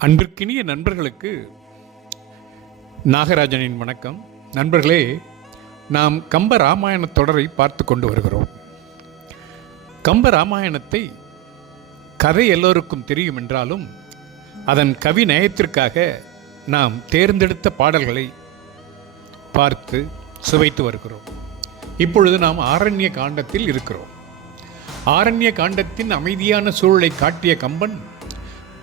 அன்பிற்கினிய நண்பர்களுக்கு நாகராஜனின் வணக்கம். நண்பர்களே நாம் கம்ப ராமாயண தொடரை பார்த்து கொண்டு வருகிறோம். கம்ப ராமாயணத்தை கதை எல்லோருக்கும் தெரியும் என்றாலும் அதன் கவி நயத்திற்காக நாம் தேர்ந்தெடுத்த பாடல்களை பார்த்து சுவைத்து வருகிறோம். இப்பொழுது நாம் ஆரண்ய காண்டத்தில் இருக்கிறோம். ஆரண்ய காண்டத்தின் அமைதியான சூழலை காட்டிய கம்பன்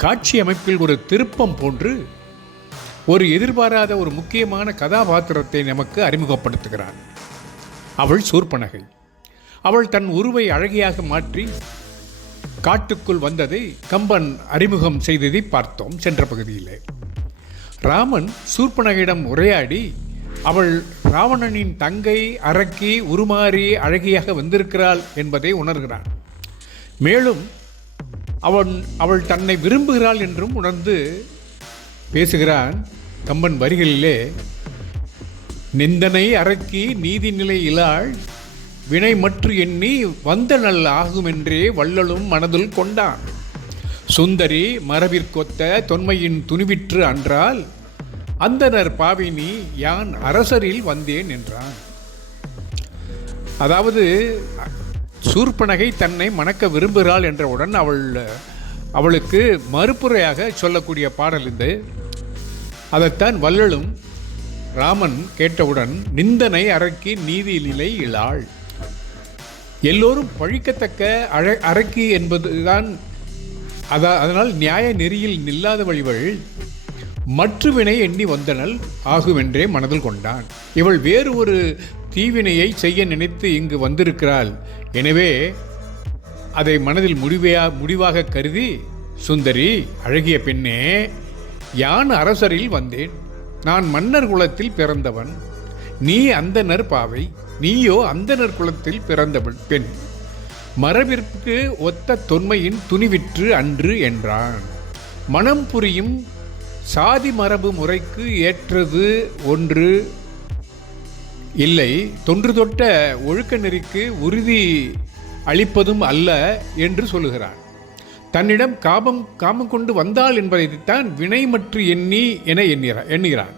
காட்சி அமைப்பில் ஒரு திருப்பம் போன்று ஒரு எதிர்பாராத ஒரு முக்கியமான கதாபாத்திரத்தை நமக்கு அறிமுகப்படுத்துகிறார். அவள் சூர்பனகை. அவள் தன் உருவை அழகியாக மாற்றி காட்டுக்குள் வந்ததை கம்பன் அறிமுகம் செய்ததை பார்த்தோம் சென்ற பகுதியிலே. ராமன் சூர்பனகையிடம் உரையாடி அவள் ராவணனின் தங்கை அரக்கி உருமாறி அழகியாக வந்திருக்கிறாள் என்பதை உணர்கிறான். மேலும் அவன் அவள் தன்னை விரும்புகிறாள் என்றும் உணர்ந்து பேசுகிறான். கம்பன் வரிகளிலே நிந்தனை அரக்கி நீதிநிலை இலாள் வினை மற்று எண்ணி வந்த நல் ஆகுமென்றே வள்ளலும் மனதில் கொண்டான். சுந்தரி மரபிற்கொத்த தொன்மையின் துணிவிற்று அன்றால் அந்தனர் பாவினி யான் அரசரில் வந்தேன் என்றான். அதாவது சூர்பனகை தன்னை மணக்க விரும்புகிறாள் என்றவுடன் அவள் அவளுக்கு மறுப்புரையாக சொல்லக்கூடிய பாடல் இது. அதைத்தான் வள்ளலும் ராமன் கேட்டவுடன் நிந்தனை அரக்கி நீதி நிலை இழாள் எல்லோரும் பழிக்கத்தக்க அழ அரக்கி என்பதுதான் அதா அதனால் நியாய நெறியில் நில்லாத வழிவள் மற்றுவினை எண்ணி வந்தனல் ஆகுமென்றே மனதில் கொண்டான். இவள் வேறு ஒரு தீவினையை செய்ய நினைத்து இங்கு வந்திருக்கிறாள். எனவே அதை மனதில் முடிவையா முடிவாக கருதி சுந்தரி அழகிய பெண்ணே யான் அரசரில் வந்தேன். நான் மன்னர் குலத்தில் பிறந்தவன். நீ அந்தனர் பாவை நீயோ அந்தனர் குலத்தில் பிறந்தவன் பெண். மரபிற்கு ஒத்த தொன்மையின் துணிவிற்று அன்று என்றான். மனம் புரியும் சாதி மரபு முறைக்கு ஏற்றது ஒன்று இல்லை தொன்று தொட்ட ஒழுக்க நெறிக்கு உறுதி அளிப்பதும் அல்ல என்று சொல்லுகிறான். தன்னிடம் காமம் காமம் கொண்டு வந்தாள் என்பதைத்தான் வினைமற்று எண்ணி என எண்ணிறான் எண்ணுகிறான்.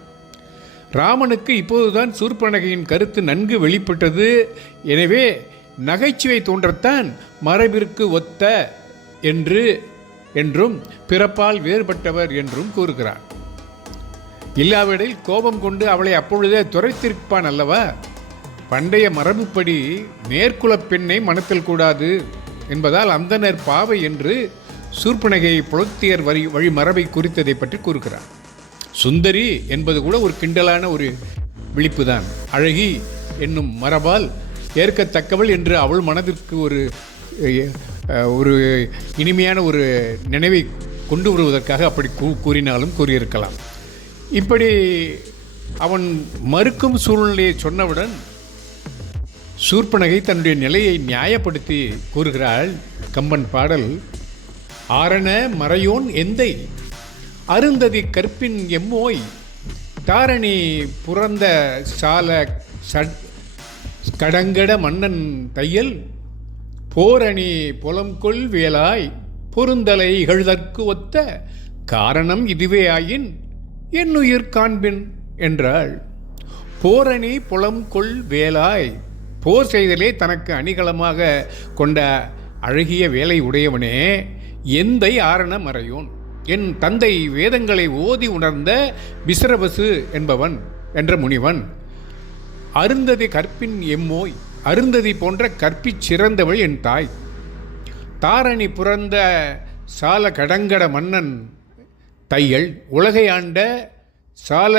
ராமனுக்கு இப்போதுதான் சூர்பனகையின் கருத்து நன்கு வெளிப்பட்டது. எனவே நகைச்சுவை தோன்றத்தான் மரபிற்கு ஒத்த என்று என்றும் பிறப்பால் வேறுபட்டவர் என்றும் கூறுகிறார் இல்லாவிடில் கோபம் கொண்டு அவளை அப்பொழுதே துரைத்திருப்பான் அல்லவா? பண்டைய மரபுப்படி மேற்குலப் பெண்ணை மனத்தில் கூடாது என்பதால் அந்தனர் பாவை என்று சூர்பனகையை புலத்தியர் வரி வழி மரபை குறித்ததை பற்றி கூறுகிறார். சுந்தரி என்பது கூட ஒரு கிண்டலான ஒரு விழிப்பு தான் அழகி என்னும் மரபால் ஏற்கத்தக்கவள் என்று அவள் மனதிற்கு ஒரு ஒரு இனிமையான ஒரு நினைவை கொண்டு வருவதற்காக அப்படி கூ கூறினாலும் கூறியிருக்கலாம். இப்படி அவன் மறுக்கும் சூழ்நிலையை சொன்னவுடன் சூர்பனகை தன்னுடைய நிலையை நியாயப்படுத்தி கூறுகிறாள் கம்பன் பாடல் ஆரண மறையோன் எந்தை? அருந்ததி கற்பின் எம்மோய்? தாரணி புறந்த சால சட் கடங்கட மன்னன் தையல்? போரணி புலம்கொள் வேலாய் பொருந்தலை இகழ்தற்கு ஒத்த காரணம் இதுவே ஆயின்? என்னுயிர் காண்பின் என்றாள். போரணி புலம்கொள் வேலாய் போர் செய்தலே தனக்கு அணிகலமாக கொண்ட அழகிய வேலை உடையவனே எந்தை ஆரண மறையோன்? என் தந்தை வேதங்களை ஓதி உணர்ந்த விசிறவசு என்பவன் என்ற முனிவன். அருந்ததி கற்பின் எம்மோய் அருந்ததி போன்ற கற்பிச் சிறந்தவள் என் தாய். தாரணி புறந்த சால கடங்கட மன்னன் தையல் உலகை ஆண்ட சால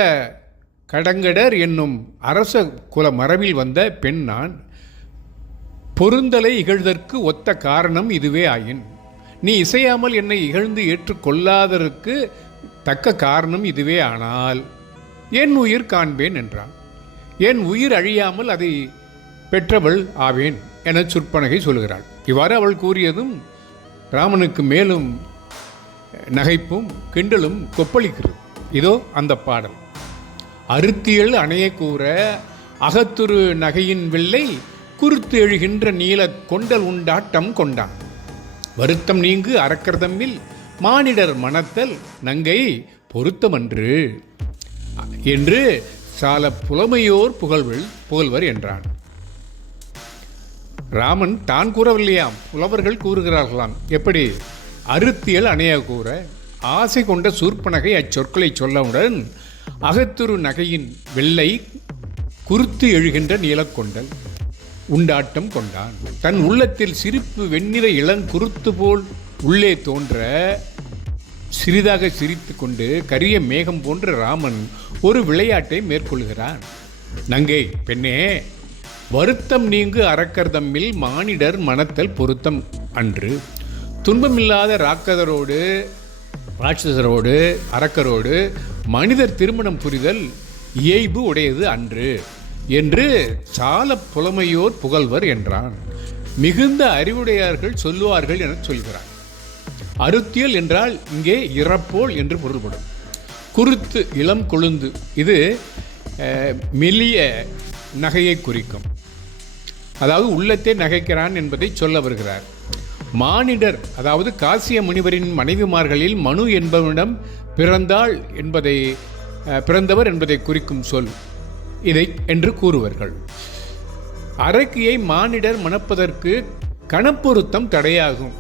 கடங்கடர் என்னும் அரச குல மரபில் வந்த பெண் நான் பொருந்தலை இகழ்தற்கு ஒத்த காரணம் இதுவே ஆயின். நீ இசையாமல் என்னை இகழ்ந்து ஏற்றுக்கொள்ளாததற்கு தக்க காரணம் இதுவே ஆனால். என் உயிர் காண்பேன் என்றான். என் உயிர் அழியாமல் அதை பெற்றவள் ஆவேன் என சுற்பனகை சொல்கிறாள். இவ்வாறு அவள் கூறியதும் ராமனுக்கு மேலும் நகைப்பும் கிண்டலும் கொப்பளிக்கிறது. இதோ அந்த பாடல். அருத்தியல் அணைய கூற அகத்துரு நகையின் வெள்ளை குருத்து எழுகின்ற நீல கொண்டல் உண்டாட்டம் கொண்டான். வருத்தம் நீங்கு அறக்கர்தம்மில் மானிடர் மணத்தல் நங்கை பொருத்தமன்று என்று சால புலமையோர் புகழ்வில் புகழ்வர் என்றான். ராமன் தான் கூறவில்லையாம் புலவர்கள் கூறுகிறார்களாம். எப்படி? அருத்தியல் அணைய கூற ஆசை கொண்ட சூர்ப்பனகை அச்சொற்களை சொல்லவுடன் அகத்துரு நகையின் வெள்ளை குருத்து எழுகின்ற நீலக்கொண்டல் உண்டாட்டம் கொண்டான். தன் உள்ளத்தில் சிரிப்பு வெண்ணிற இளங்குருத்து போல் உள்ளே தோன்ற சிறிதாக சிரித்து கொண்டு கரிய மேகம் போன்ற ராமன் ஒரு விளையாட்டை மேற்கொள்கிறான். நங்கை பெண்ணே வருத்தம் நீங்கு அரக்கர் தம்மில் மானிடர் மனத்தல் பொருத்தம் அன்று. துன்பமில்லாத ராக்கதரோடு ராட்சசரோடு அரக்கரோடு மனிதர் திருமணம் புரிதல் இயைபு உடையது அன்று என்று சால புலமையோர் புகழ்வர் என்றான். மிகுந்த அறிவுடையார்கள் சொல்லுவார்கள் என சொல்கிறார். அருத்தியல் என்றால் இங்கே இறப்போல் என்று பொருள்படும். குருத்து இளம் கொழுந்து இது மெல்லிய நகையை குறிக்கும். அதாவது உள்ளத்தை நகைக்கிறான் என்பதை சொல்ல வருகிறார். மானிடர் அதாவது காசிய முனிவரின் மனைவிமார்களில் மனு என்பவனிடம் பிறந்தாள் என்பதை பிறந்தவர் என்பதை குறிக்கும் சொல் இதை என்று கூறுவார்கள். அரக்கியை மானிடர் மணப்பதற்கு கணப்பொருத்தம் தடையாகும்.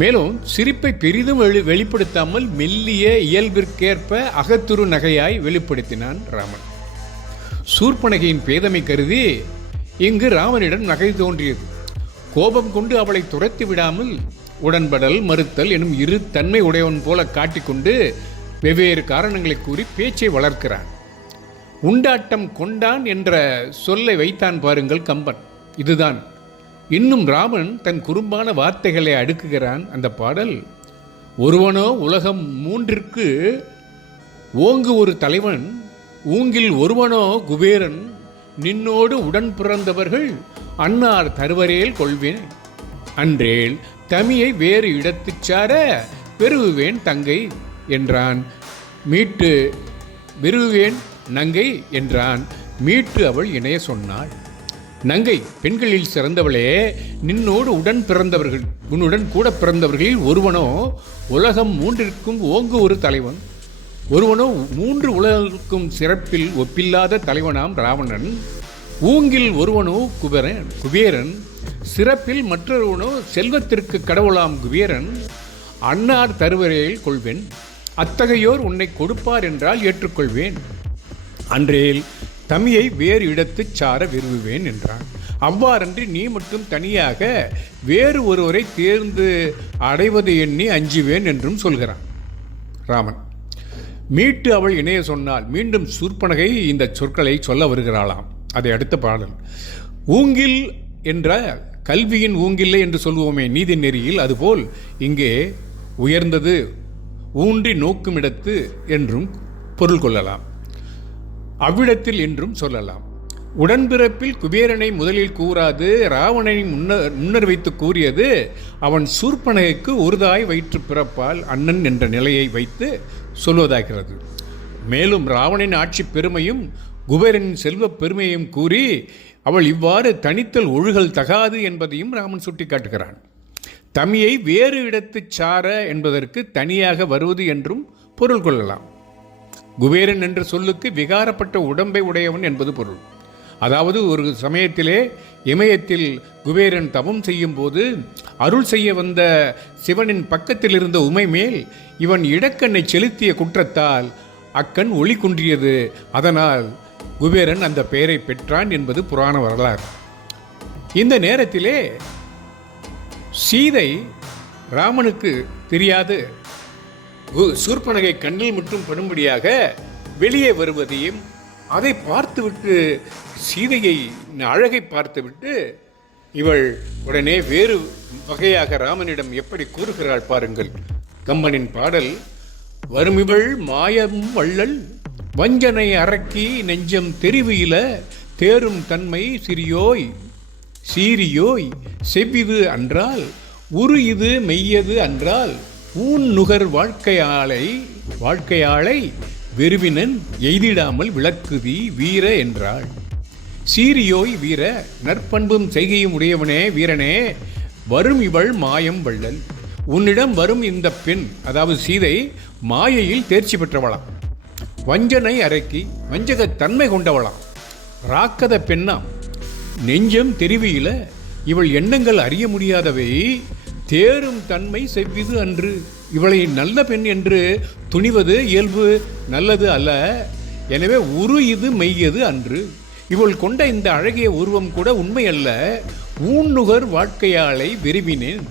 மேலும் சிரிப்பை பெரிதும் வெளி வெளிப்படுத்தாமல் மெல்லிய இயல்பிற்கேற்ப அகத்துரு நகையாய் வெளிப்படுத்தினான் ராமன். சூர்பனகையின் பேதமை கருதி இங்கு ராமனிடம் நகை தோன்றியது. கோபம் கொண்டு அவளை துரத்தி விடாமல் உடன்படல் மறுத்தல் எனும் இரு தன்மை உடையவன் போல காட்டிக்கொண்டு வெவ்வேறு காரணங்களை கூறி பேச்சை வளர்க்கிறான். உண்டாட்டம் கொண்டான் என்ற சொல்லை வைத்தான் பாருங்கள் கம்பன். இதுதான். இன்னும் ராமன் தன் குறும்பான வார்த்தைகளை அடுக்குகிறான் அந்த பாடல். ஒருவனோ உலகம் மூன்றிற்கு ஓங்கு ஒரு தலைவன் ஊங்கில் ஒருவனோ குபேரன் நின்னோடு உடன் பிறந்தவர்கள் அன்னார் தருவரேல் கொள்வேன் அன்றேல் தமியை வேறு இடத்துச் சார பெருகுவேன் தங்கை என்றான். மீட்டு விருகுவேன் நங்கை என்றான். மீட்டு அவள் இணைய சொன்னாள். நங்கை பெண்களில் சிறந்தவளே நின்னோடு உடன் பிறந்தவர்கள் உன்னுடன் கூட பிறந்தவர்களில் ஒருவனோ உலகம் மூன்றிற்கும் ஓங்கு ஒரு தலைவன். ஒருவனோ மூன்று உலகிற்கும் சிறப்பில் ஒப்பில்லாத தலைவனாம் ராவணன். ஊங்கில் ஒருவனோ குபேரன் குபேரன் சிறப்பில் மற்றொருவனோ செல்வத்திற்கு கடவுளாம் குபேரன் அன்னார் தருவரையில் கொள்வேன் அத்தகையோர் உன்னை கொடுப்பார் என்றால் ஏற்றுக்கொள்வேன். அன்றேல் தமியை வேறு இடத்துச் சார விரும்புவேன் என்றான். அவ்வாறன்றி நீ மட்டும் தனியாக வேறு ஒருவரை தேர்ந்து அடைவது எண்ணி அஞ்சுவேன் என்றும் சொல்கிறான். ராமன் மீட்டு அவள் இணைய சொன்னால் மீண்டும் சூர்பனகை இந்த சொற்களை சொல்ல வருகிறாளாம். அதை அடுத்த பாடல். ஊங்கில் என்ற கல்வியின் ஊங்கில்லை என்று சொல்லுவோமே நீதி நெறியில் அதுபோல் இங்கே உயர்ந்தது ஊன்றி நோக்கும் இடத்து என்றும் பொருள் கொள்ளலாம். அவ்விடத்தில் என்றும் சொல்லலாம். உடன்பிறப்பில் குபேரனை முதலில் கூறாது ராவணனை முன்னர் முன்னர் வைத்து கூறியது அவன் சூர்பனகைக்கு ஒருதாய் வயிற்று பிறப்பால் அண்ணன் என்ற நிலையை வைத்து சொல்வதாகிறது. மேலும் ராவணின் ஆட்சி பெருமையும் குபேரனின் செல்வப் பெருமையும் கூறி அவள் இவ்வாறு தனித்தல் ஒழுகல் தகாது என்பதையும் ராமன் சுட்டிக்காட்டுகிறான். தமியை வேறு இடத்துச் சார என்பதற்கு தனியாக வருவது என்றும் பொருள் கொள்ளலாம். குபேரன் என்ற சொல்லுக்கு விகாரப்பட்ட உடம்பை உடையவன் என்பது பொருள். அதாவது ஒரு சமயத்திலே இமயத்தில் குபேரன் தவம் செய்யும் போது அருள் செய்ய வந்த சிவனின் பக்கத்தில் இருந்த உமை மேல் இவன் இடக்கண்ணை செலுத்திய குற்றத்தால் அக்கண் ஒளி குன்றியது. அதனால் குபேரன் அந்த பெயரை பெற்றான் என்பது புராண வரலாறு. இந்த நேரத்திலே சீதை ராமனுக்கு தெரியாது. கு- சூர்பனகை கண்ணில் மட்டும் படும்படியாக வெளியே வருவதையும் அதை பார்த்துவிட்டு சீதையை அழகை பார்த்துவிட்டு இவள் உடனே வேறு வகையாக ராமனிடம் எப்படி கூறுகிறாள் பாருங்கள். கம்பனின் பாடல் வருமிவள் மாயம் வள்ளல் வஞ்சனை அரக்கி நெஞ்சம் தெரிவியில தேரும் தன்மை சிறியோய் சீரியோய் செவ்விது அன்றால் உரு இது மெய்யது அன்றால் ஊன் நுகர் வாழ்க்கையாளை வாழ்க்கையாளை வெறுவினன் எய்திடாமல் விளக்குதி வீர என்றாள். சீரியோய் வீர நற்பண்பும் செய்கையும் உடையவனே வீரனே வரும் இவள் மாயம் வள்ளல். உன்னிடம் வரும் இந்த பெண் அதாவது சீதை மாயையில் தேர்ச்சி பெற்றவளாம். வஞ்சனை அரக்கி வஞ்சகத் தன்மை கொண்டவளாம். ராக்கத பெண்ணாம் நெஞ்சம் தெரிவியில இவள் எண்ணங்கள் அறிய முடியாதவை தேரும் தன்மை செவ்விது அன்று. இவளை நல்ல பெண் என்று துணிவது இயல்பு நல்லது அல்ல. எனவே உரு இது மெய்யது அன்று. இவள் கொண்ட இந்த அழகிய உருவம் கூட உண்மை அல்ல ஊன்னுகர் வாழ்க்கையாளை விரும்பினேன்.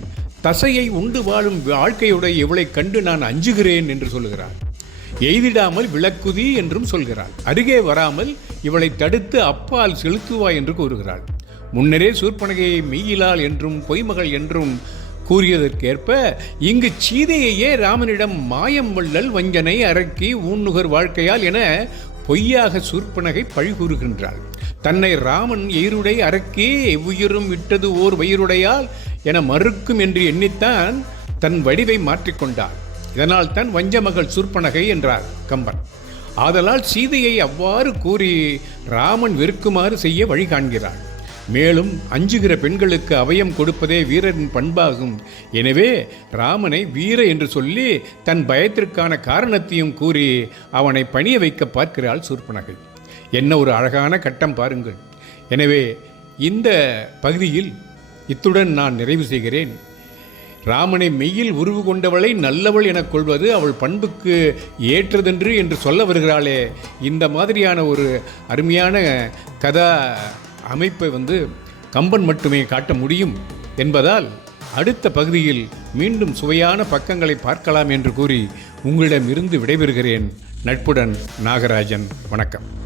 தசையை உண்டு வாழும் வாழ்க்கையுடைய இவளை கண்டு நான் அஞ்சுகிறேன் என்று சொல்கிறார் எய்திடாமல் விளக்குதி என்றும் சொல்கிறாள். அருகே வராமல் இவளை தடுத்து அப்பால் செலுத்துவாய் என்று கூறுகிறாள். முன்னரே சூர்பனகையை மெய்யிலாள் என்றும் பொய்மகள் என்றும் கூறியதற்கேற்ப இங்கு சீதையையே ராமனிடம் மாயம் வள்ளல் வஞ்சனை அரக்கி ஊன்னுகர் வாழ்க்கையால் என பொய்யாக சூர்பனகை பழி கூறுகின்றாள் தன்னை ராமன் எயிருடை அரக்கே எவ்வுயிரும் விட்டது ஓர் வயிறுடையால் என மறுக்கும் என்று எண்ணித்தான் தன் வடிவை மாற்றிக்கொண்டாள். இதனால் தான் வஞ்சமகள் சூர்பனகை என்றார் கம்பன். ஆதலால் சீதையை அவ்வாறு கூறி ராமன் வெறுக்குமாறு செய்ய வழி காண்கிறாள். மேலும் அஞ்சுகிற பெண்களுக்கு அவயம் கொடுப்பதே வீரரின் பண்பாகும். எனவே ராமனை வீர என்று சொல்லி தன் பயத்திற்கான காரணத்தையும் கூறி அவனை பணிய வைக்க பார்க்கிறாள் சூர்பனகை என்ன ஒரு அழகான கட்டம் பாருங்கள். எனவே இந்த பகுதியில் இத்துடன் நான் நிறைவு செய்கிறேன். ராமனை மெய்யில் உருவு கொண்டவளை நல்லவள் எனக் கொள்வது அவள் பண்புக்கு ஏற்றதென்று என்று சொல்ல வருகிறாளே. இந்த மாதிரியான ஒரு அருமையான கதா அமைப்பை வந்து கம்பன் மட்டுமே காட்ட முடியும் என்பதால் அடுத்த பகுதியில் மீண்டும் சுவையான பக்கங்களை பார்க்கலாம் என்று கூறி உங்களிடமிருந்து விடைபெறுகிறேன். நட்புடன் நாகராஜன். வணக்கம்.